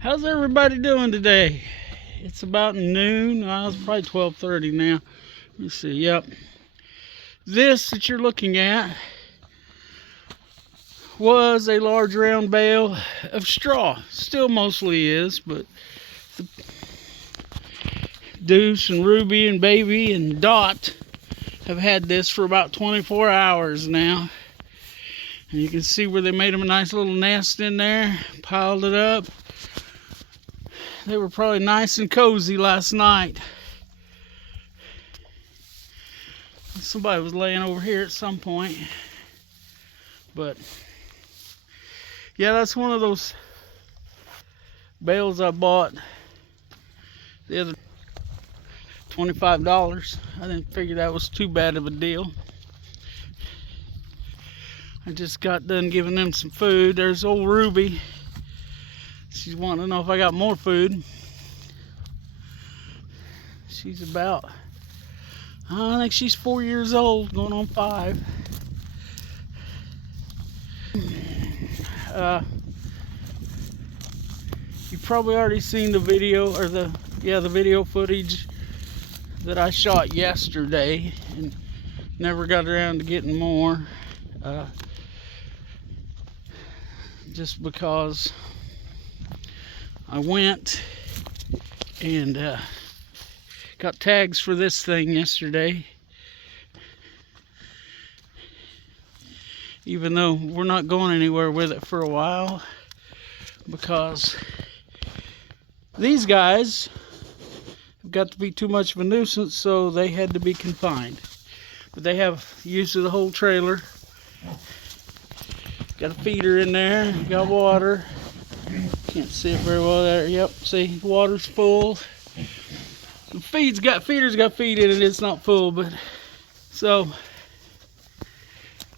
How's everybody doing today? It's about noon. Well, it's probably 12:30 now. Let me see. Yep. This that you're looking at was a large round bale of straw. Still mostly is, but the Deuce and Ruby and Baby and Dot have had this for about 24 hours now. And you can see where they made them a nice little nest in there, piled it up. They were probably nice and cozy last night. Somebody was laying over here at some point. But yeah, that's one of those bales I bought the other $25. I didn't figure that was too bad of a deal. I just got done giving them some food. There's old Ruby. She's wanting to know if I got more food. She's about, I think she's 4 years old, going on 5. You've probably already seen the video, or the video footage that I shot yesterday and never got around to getting more. Just because I went and got tags for this thing yesterday. Even though we're not going anywhere with it for a while, because these guys have got to be too much of a nuisance, so they had to be confined. But they have use of the whole trailer. Got a feeder in there, got water. Can't see it very well there. Yep, see, water's full. The feeder's got feed in it, it's not full, but so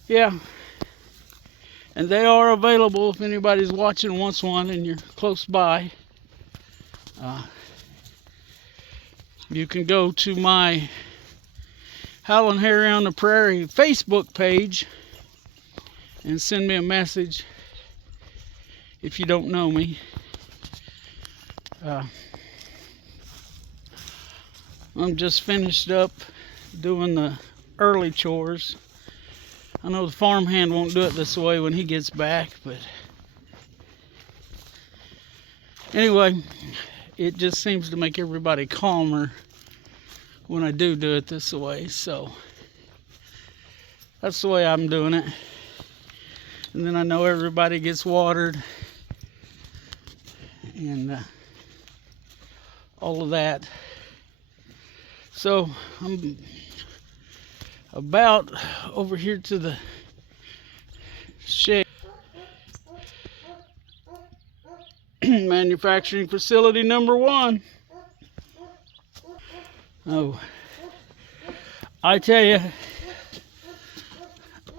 yeah. And they are available if anybody's watching and wants one and you're close by. You can go to my Howlin' Harry on the Prairie Facebook page and send me a message if you don't know me. I'm just finished up doing the early chores. I know the farmhand won't do it this way when he gets back, but anyway, it just seems to make everybody calmer when I do it this way, so that's the way I'm doing it. And then I know everybody gets watered and all of that. So I'm about over here to the shed. Manufacturing facility number 1. Oh, I tell you,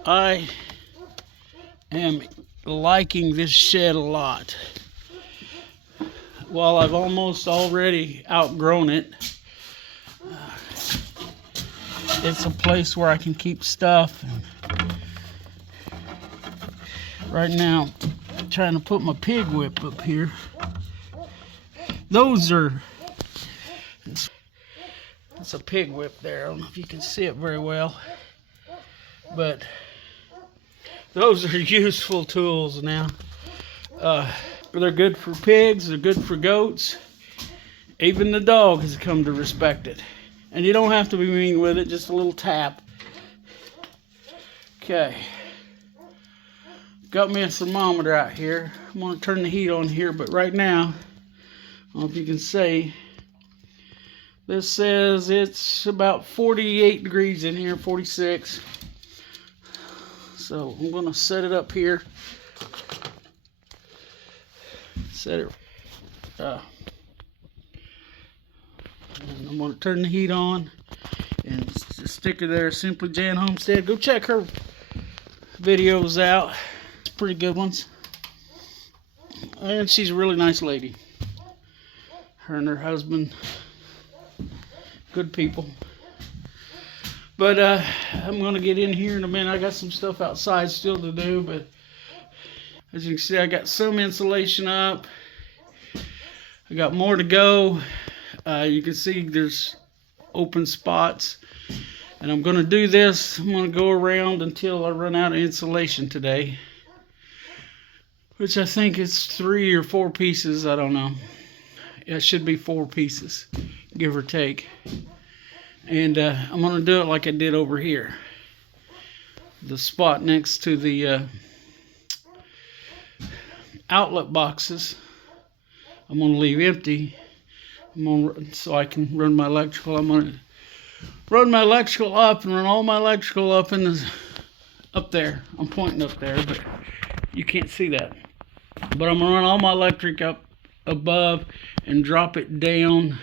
I am liking this shed a lot. While I've almost already outgrown it, it's a place where I can keep stuff. Right now, I'm trying to put my pig whip up here. Those are, it's a pig whip there. I don't know if you can see it very well, but those are useful tools now. They're good for pigs, they're good for goats. Even the dog has come to respect it. And you don't have to be mean with it, just a little tap. Okay. Got me a thermometer out here. I'm going to turn the heat on here, but right now, I don't know if you can see, this says it's about 48 degrees in here, 46. So I'm going to set it up here. Set it. And I'm going to turn the heat on, and the sticker there, Simply Jan Homestead. Go check her videos out. It's pretty good ones. And she's a really nice lady. Her and her husband, good people. But I'm going to get in here in a minute. I got some stuff outside still to do, but as you can see, I got some insulation up. I got more to go. You can see there's open spots. And I'm going to do this. I'm going to go around until I run out of insulation today. Which I think is 3 or 4 pieces. I don't know. It should be 4 pieces, give or take. And I'm going to do it like I did over here. The spot next to the outlet boxes, I'm going to leave empty. So I can run my electrical. I'm going to run my electrical up and run all my electrical up in the up there. I'm pointing up there, but you can't see that. But I'm going to run all my electric up above and drop it down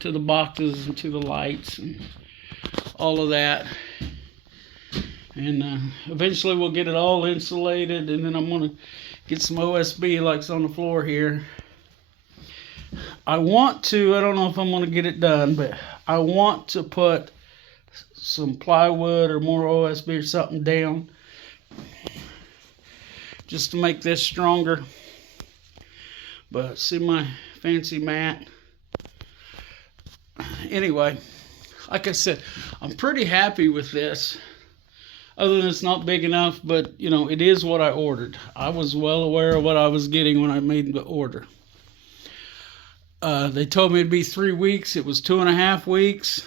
to the boxes and to the lights and all of that. And eventually we'll get it all insulated, and then I'm going to get some OSB like it's on the floor here. I want to, I don't know if I'm going to get it done, but I want to put some plywood or more OSB or something down just to make this stronger. But see my fancy mat. Anyway, like I said, I'm pretty happy with this. Other than it's not big enough, but you know, it is what I ordered. I was well aware of what I was getting when I made the order. They told me it'd be 3 weeks. It was 2.5 weeks.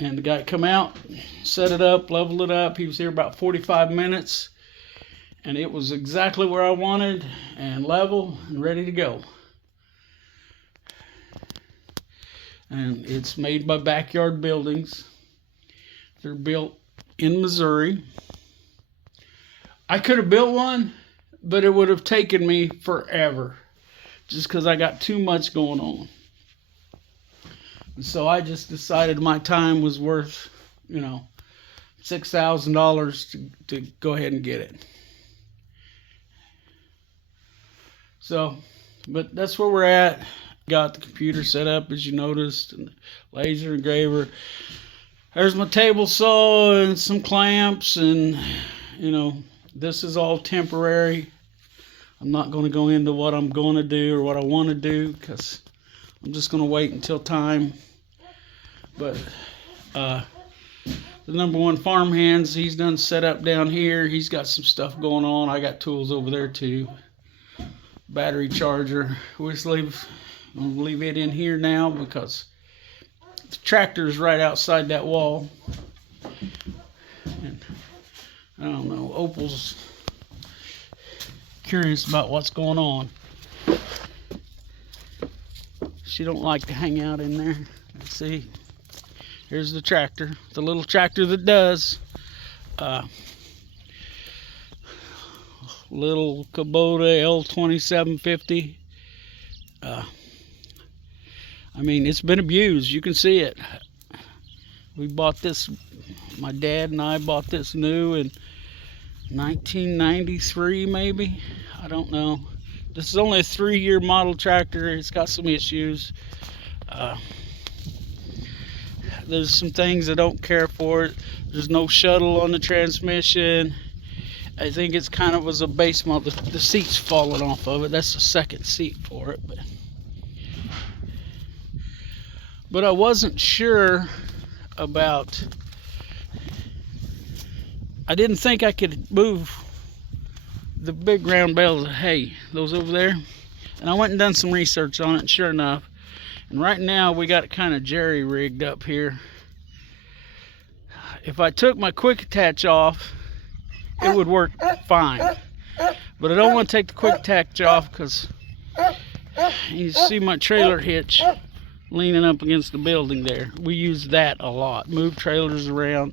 And the guy come out, set it up, leveled it up. He was here about 45 minutes. And it was exactly where I wanted, and level and ready to go. And it's made by Backyard Buildings. They're built in Missouri. I could have built one, but it would have taken me forever just because I got too much going on. And so I just decided my time was worth, you know, $6,000 to go ahead and get it. So, but that's where we're at. Got the computer set up, as you noticed, and the laser engraver. There's my table saw and some clamps, and you know, this is all temporary. I'm not going to go into what I'm going to do or what I want to do because I'm just going to wait until time. But the number one farm hands, he's done set up down here. He's got some stuff going on. I got tools over there too. Battery charger. We'll just leave it in here now because the tractor is right outside that wall. And I don't know, Opal's curious about what's going on. She don't like to hang out in there. Let's see. Here's the tractor, the little tractor that does. Little Kubota L2750. I mean, it's been abused. You can see it. We bought this, my dad and I bought this new in 1993 maybe. I don't know. This is only a 3-year model tractor. It's got some issues. There's some things I don't care for it. There's no shuttle on the transmission. I think it's kind of was a base model. The seat's falling off of it. That's the second seat for it. But I wasn't sure about, I didn't think I could move the big round bales of hay, those over there. And I went and done some research on it, and sure enough. And right now we got it kind of jerry-rigged up here. If I took my quick attach off, it would work fine. But I don't want to take the quick attach off because you see my trailer hitch leaning up against the building there. We use that a lot. Move trailers around.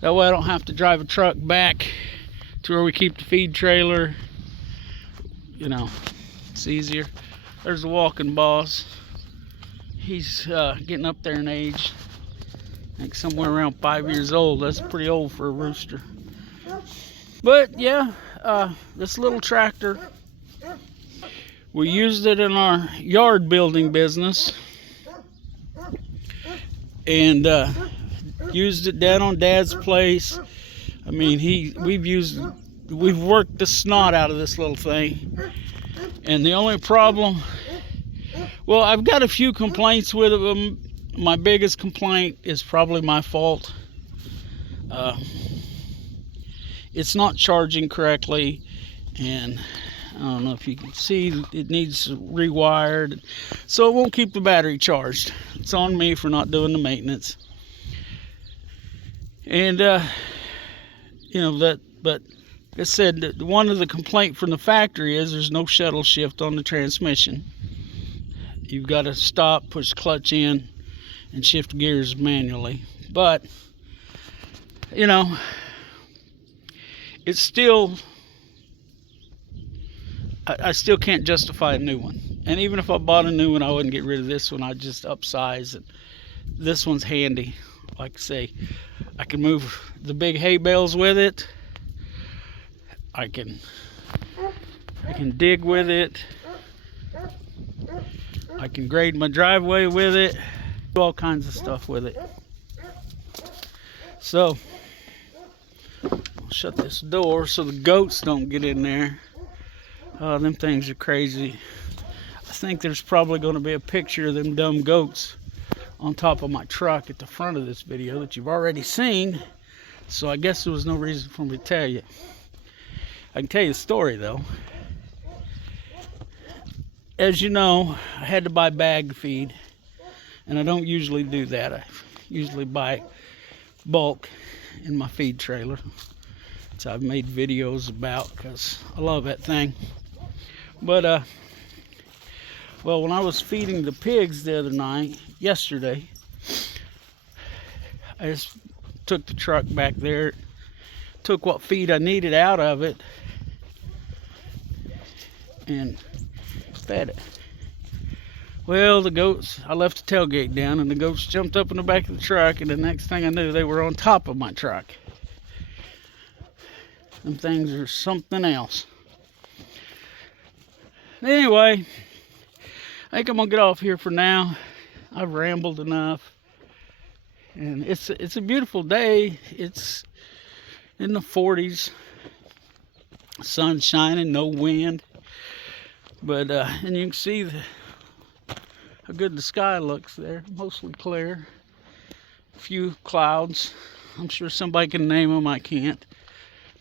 That way I don't have to drive a truck back to where we keep the feed trailer. You know, it's easier. There's the walking boss. He's getting up there in age. I think somewhere around 5 years old. That's pretty old for a rooster. But yeah, this little tractor, we used it in our yard building business. And used it down on Dad's place. I mean, we've worked the snot out of this little thing. And the only problem Well, I've got a few complaints with them. My biggest complaint is probably my fault. It's not charging correctly, and I don't know if you can see, it needs rewired, so it won't keep the battery charged. It's on me for not doing the maintenance. And you know that, but it said that one of the complaint from the factory is there's no shuttle shift on the transmission. You've got to stop, push clutch in, and shift gears manually. But you know, it's still, I still can't justify a new one. And even if I bought a new one, I wouldn't get rid of this one. I'd just upsize it. This one's handy. Like I say, I can move the big hay bales with it. I can dig with it. I can grade my driveway with it. Do all kinds of stuff with it. So I'll shut this door so the goats don't get in there. Them things are crazy. I think there's probably going to be a picture of them dumb goats on top of my truck at the front of this video that you've already seen. So I guess there was no reason for me to tell you. I can tell you a story though. As you know, I had to buy bag feed, and I don't usually do that. I usually buy bulk in my feed trailer, which I've made videos about because I love that thing. But well, when I was feeding the pigs the other night, yesterday, I just took the truck back there, took what feed I needed out of it, and fed it. Well, the goats, I left the tailgate down, and the goats jumped up in the back of the truck, and the next thing I knew, they were on top of my truck. Them things are something else. Anyway, I think I'm gonna get off here for now. I've rambled enough, and it's a beautiful day. It's in the 40s, sun shining, no wind, but and you can see how good the sky looks there. Mostly clear, a few clouds. I'm sure somebody can name them. I can't.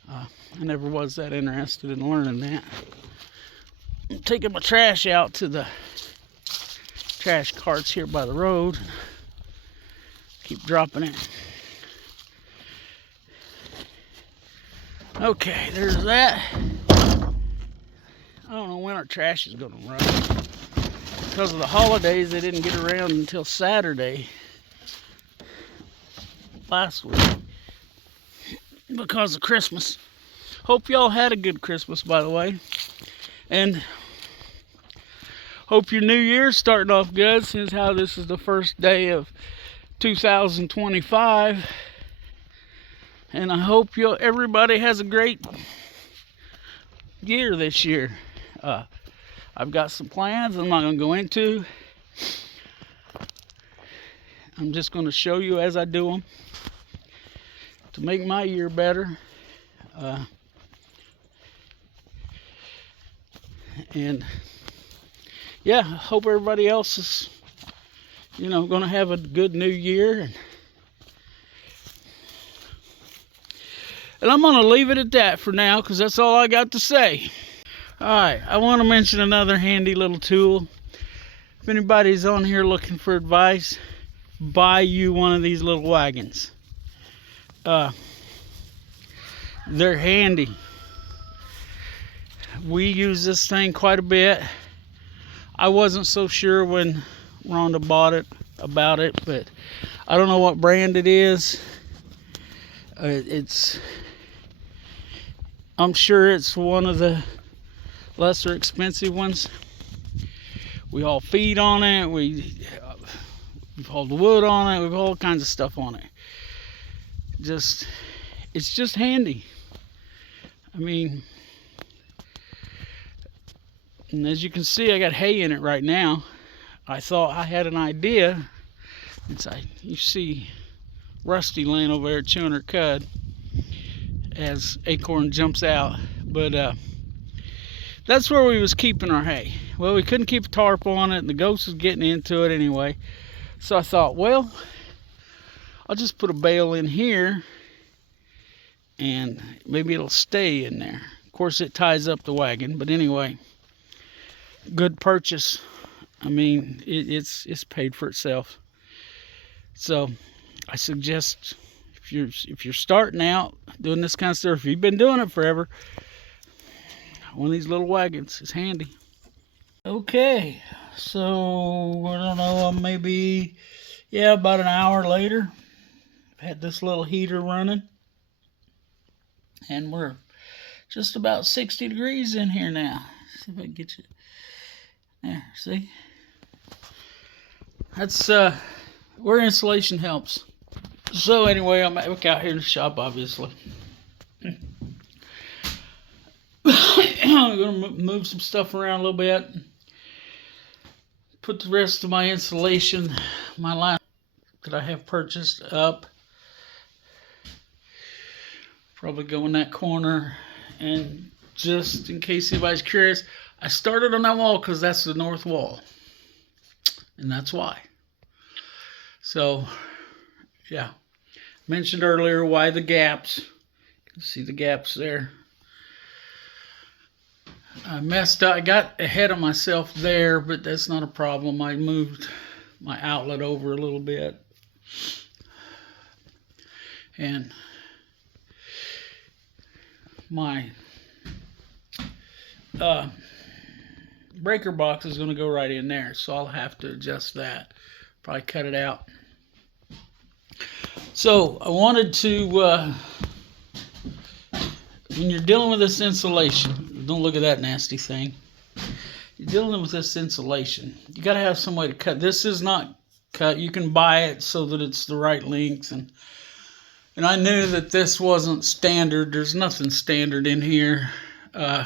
I never was that interested in learning that. I'm taking my trash out to the trash carts here by the road. Keep dropping it. Okay, there's that. I don't know when our trash is going to run. Because of the holidays, they didn't get around until Saturday last week. Because of Christmas. Hope y'all had a good Christmas, by the way. And hope your new year's starting off good, since how this is the first day of 2025. And I hope everybody has a great year this year. I've got some plans I'm not going to go into. I'm just going to show you as I do them to make my year better. And yeah, I hope everybody else is, going to have a good new year. And I'm going to leave it at that for now, because that's all I got to say. Alright, I want to mention another handy little tool. If anybody's on here looking for advice, buy you one of these little wagons. They're handy. We use this thing quite a bit. I wasn't so sure when Rhonda bought it about it, but I don't know what brand it is. I'm sure it's one of the lesser expensive ones. We haul feed on it. We've hauled wood on it. We've all kinds of stuff on it. It's just handy. I mean, and as you can see, I got hay in it right now. I thought I had an idea. You see Rusty laying over there chewing her cud as Acorn jumps out. But that's where we was keeping our hay. Well, we couldn't keep a tarp on it, and the ghost was getting into it anyway. So I thought, well, I'll just put a bale in here, and maybe it'll stay in there. Of course, it ties up the wagon, but anyway, good purchase. I mean, it's paid for itself. So I suggest if you're starting out doing this kind of stuff, if you've been doing it forever, one of these little wagons is handy. Okay, so I don't know, maybe about an hour later, I've had this little heater running, and we're just about 60 degrees in here now. See if I can get you there. See, that's where insulation helps. So anyway, I'm back out here in the shop, obviously. I'm going to move some stuff around a little bit. Put the rest of my insulation, my line that I have purchased up. Probably go in that corner. And just in case anybody's curious, I started on that wall because that's the north wall. And that's why. So, yeah. Mentioned earlier why the gaps. You can see the gaps there. I messed up. I got ahead of myself there, but that's not a problem. I moved my outlet over a little bit. And my breaker box is going to go right in there, so I'll have to adjust that. Probably cut it out. So I wanted to, when you're dealing with this insulation, don't look at that nasty thing. You're dealing with this insulation. You got to have some way to cut. This is not cut. You can buy it so that it's the right length, and I knew that this wasn't standard. There's nothing standard in here. I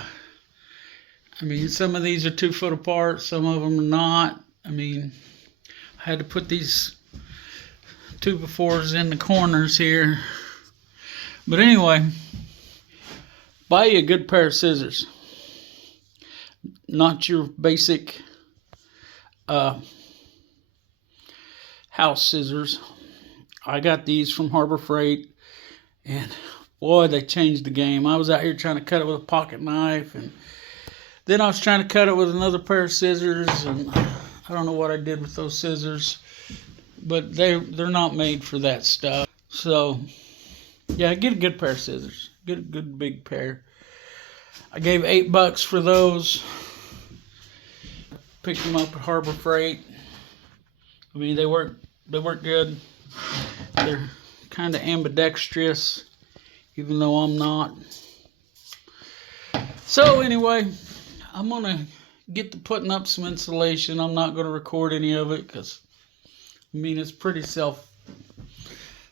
mean, some of these are 2 foot apart. Some of them are not. I mean, I had to put these 2x4s in the corners here. But anyway, buy you a good pair of scissors. Not your basic house scissors. I got these from Harbor Freight, and boy, they changed the game. I was out here trying to cut it with a pocket knife, and then I was trying to cut it with another pair of scissors, and I don't know what I did with those scissors, but they're not made for that stuff. So yeah, get a good pair of scissors. Get a good big pair. I gave $8 for those. Picked them up at Harbor Freight. I mean, they work good. They're kind of ambidextrous, even though I'm not. So anyway, I'm gonna get to putting up some insulation. I'm not gonna record any of it because, I mean, it's pretty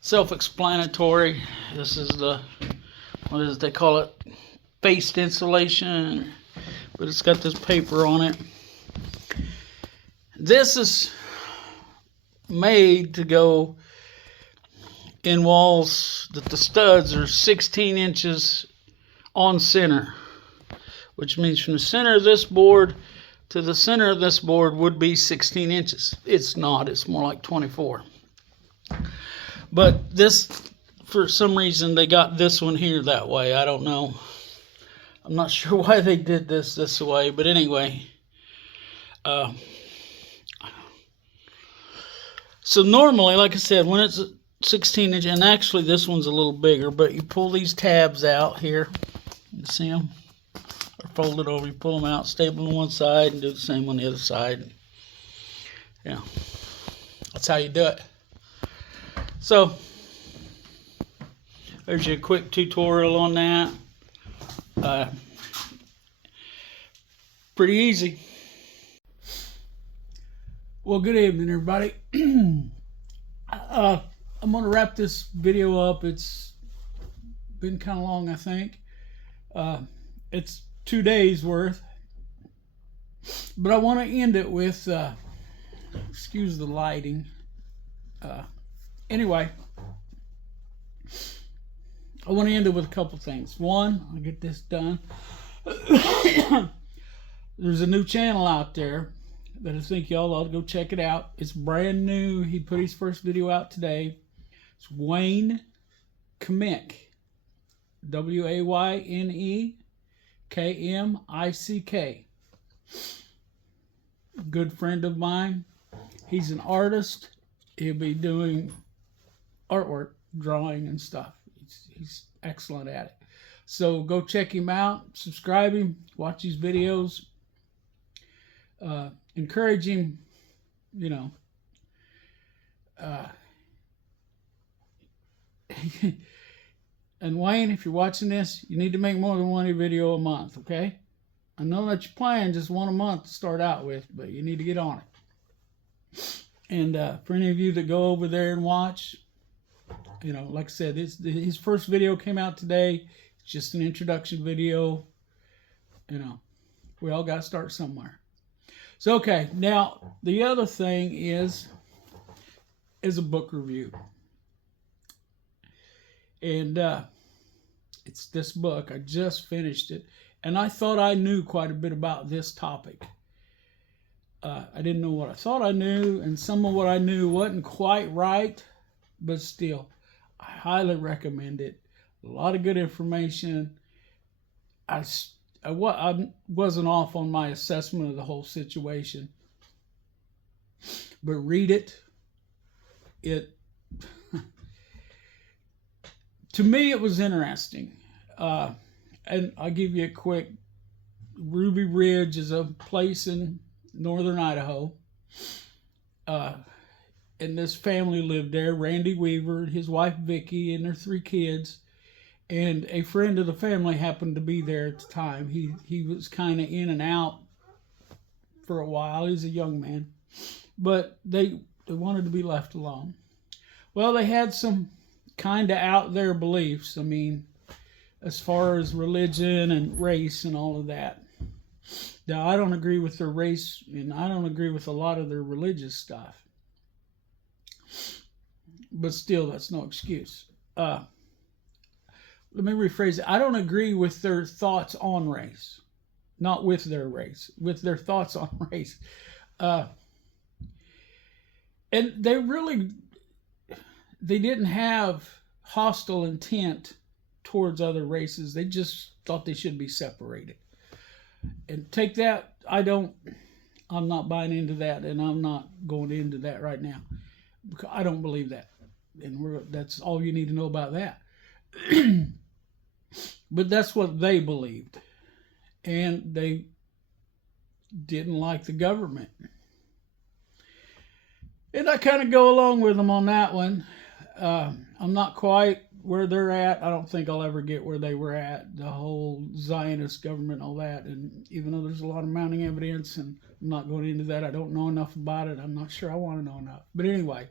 self-explanatory. This is the, what is it they call it? Faced insulation, but it's got this paper on it. This is made to go in walls that the studs are 16 inches on center, which means from the center of this board to the center of this board would be 16 inches. It's not, it's more like 24. But this, for some reason, they got this one here that way. I don't know. I'm not sure why they did this way, but anyway. So normally, like I said, when it's 16 inch, and actually this one's a little bigger, but you pull these tabs out here. You see them? Or fold it over, you pull them out, staple on one side, and do the same on the other side. Yeah, that's how you do it. So, there's your quick tutorial on that. Pretty easy. Well, good evening, everybody. I'm going to wrap this video up. It's been kind of long, I think. It's 2 days worth. But I want to end it with, excuse the lighting. Anyway, I want to end it with a couple things. One, I'll get this done. there's a new channel out there that I think y'all ought to go check it out. It's brand new. He put his first video out today. It's Wayne Kmick. WayneKmick. Good friend of mine. He's an artist. He'll be doing artwork, drawing and stuff. He's excellent at it. So go check him out, subscribe him, watch his videos, encourage him, you know. And Wayne, if you're watching this, you need to make more than one video a month, okay? I know that you're planning just one a month to start out with, but you need to get on it. And for any of you that go over there and watch, you know, like I said, his first video came out today. It's just an introduction video. You know, we all got to start somewhere. So, okay, now the other thing is a book review. And it's this book. I just finished it. And I thought I knew quite a bit about this topic. I didn't know what I thought I knew, and some of what I knew wasn't quite right, but still, I highly recommend it. A lot of good information. I wasn't off on my assessment of the whole situation, but read it. To me, it was interesting. And I'll give you a quick. Ruby Ridge is a place in northern Idaho. And this family lived there. Randy Weaver, his wife Vicki, and their 3 kids. And a friend of the family happened to be there at the time. He was kind of in and out for a while. He's a young man. But they wanted to be left alone. Well, they had some kind of out there beliefs. I mean, as far as religion and race and all of that. Now, I don't agree with their race, and I don't agree with a lot of their religious stuff. But still, that's no excuse. Let me rephrase it. I don't agree with their thoughts on race. Not with their race. With their thoughts on race. And they didn't have hostile intent towards other races. They just thought they should be separated. And take that, I'm not buying into that, and I'm not going into that right now. Because I don't believe that. And that's all you need to know about that. But that's what they believed. And they didn't like the government. And I kind of go along with them on that one. I'm not quite where they're at. I don't think I'll ever get where they were at. The whole Zionist government, all that. And even though there's a lot of mounting evidence, and I'm not going into that, I don't know enough about it. I'm not sure I want to know enough. But anyway,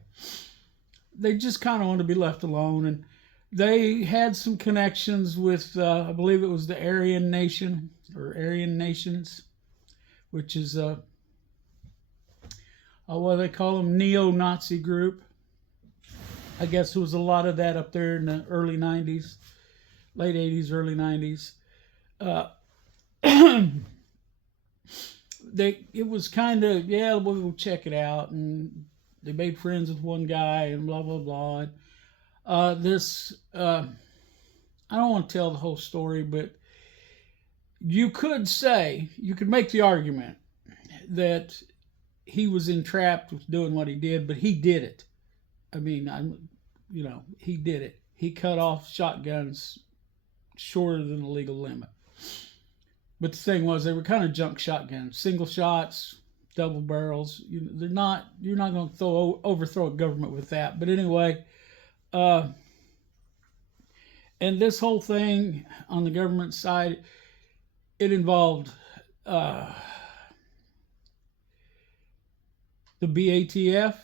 they just kind of want to be left alone. And they had some connections with, I believe it was the Aryan Nation, or Aryan Nations, which is what they call them, neo-Nazi group. I guess there was a lot of that up there in the early 90s, late 80s, early 90s. It was kind of, yeah, we'll check it out. And they made friends with one guy and blah, blah, blah. I don't want to tell the whole story, but you could make the argument that he was entrapped with doing what he did, but he did it. I mean, he did it. He cut off shotguns shorter than the legal limit. But the thing was, they were kind of junk shotguns, single shots, double barrels. You're not going to overthrow a government with that. But anyway, and this whole thing on the government side, it involved the BATF,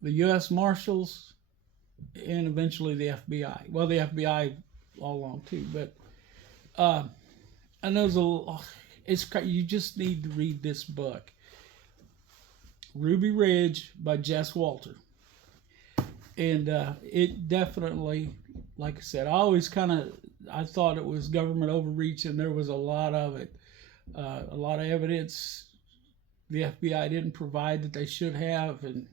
the U.S. Marshals, and eventually the FBI. Well, the FBI all along too, but I know you just need to read this book, Ruby Ridge by Jess Walter. And it definitely, like I said, I I thought it was government overreach, and there was a lot of it. A lot of evidence the FBI didn't provide that they should have. And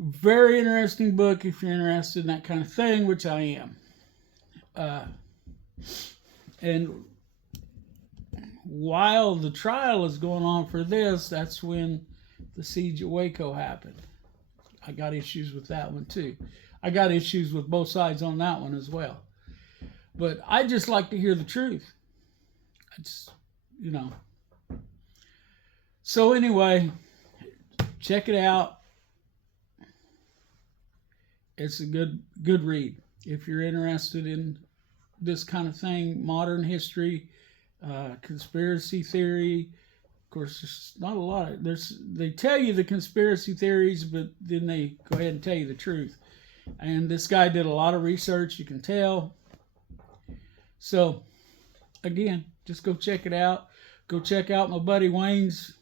very interesting book if you're interested in that kind of thing, which I am. And while the trial is going on for this, that's when the siege at Waco happened. I got issues with that one too. I got issues with both sides on that one as well. But I just like to hear the truth. It's, you know. So anyway, check it out. It's a good read if you're interested in this kind of thing, modern history, conspiracy theory. Of course, there's not a lot of they tell you the conspiracy theories, but then they go ahead and tell you the truth. And this guy did a lot of research, you can tell. So again, just go check it out. Go check out my buddy Wayne's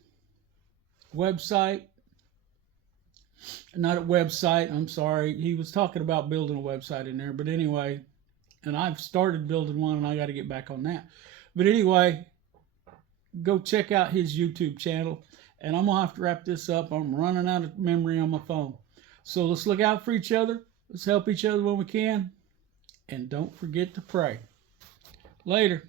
website. Not a website, I'm sorry. He was talking about building a website in there, but anyway, and I've started building one and I got to get back on that. But anyway, go check out his YouTube channel. And I'm going to have to wrap this up. I'm running out of memory on my phone. So let's look out for each other. Let's help each other when we can. And don't forget to pray. Later.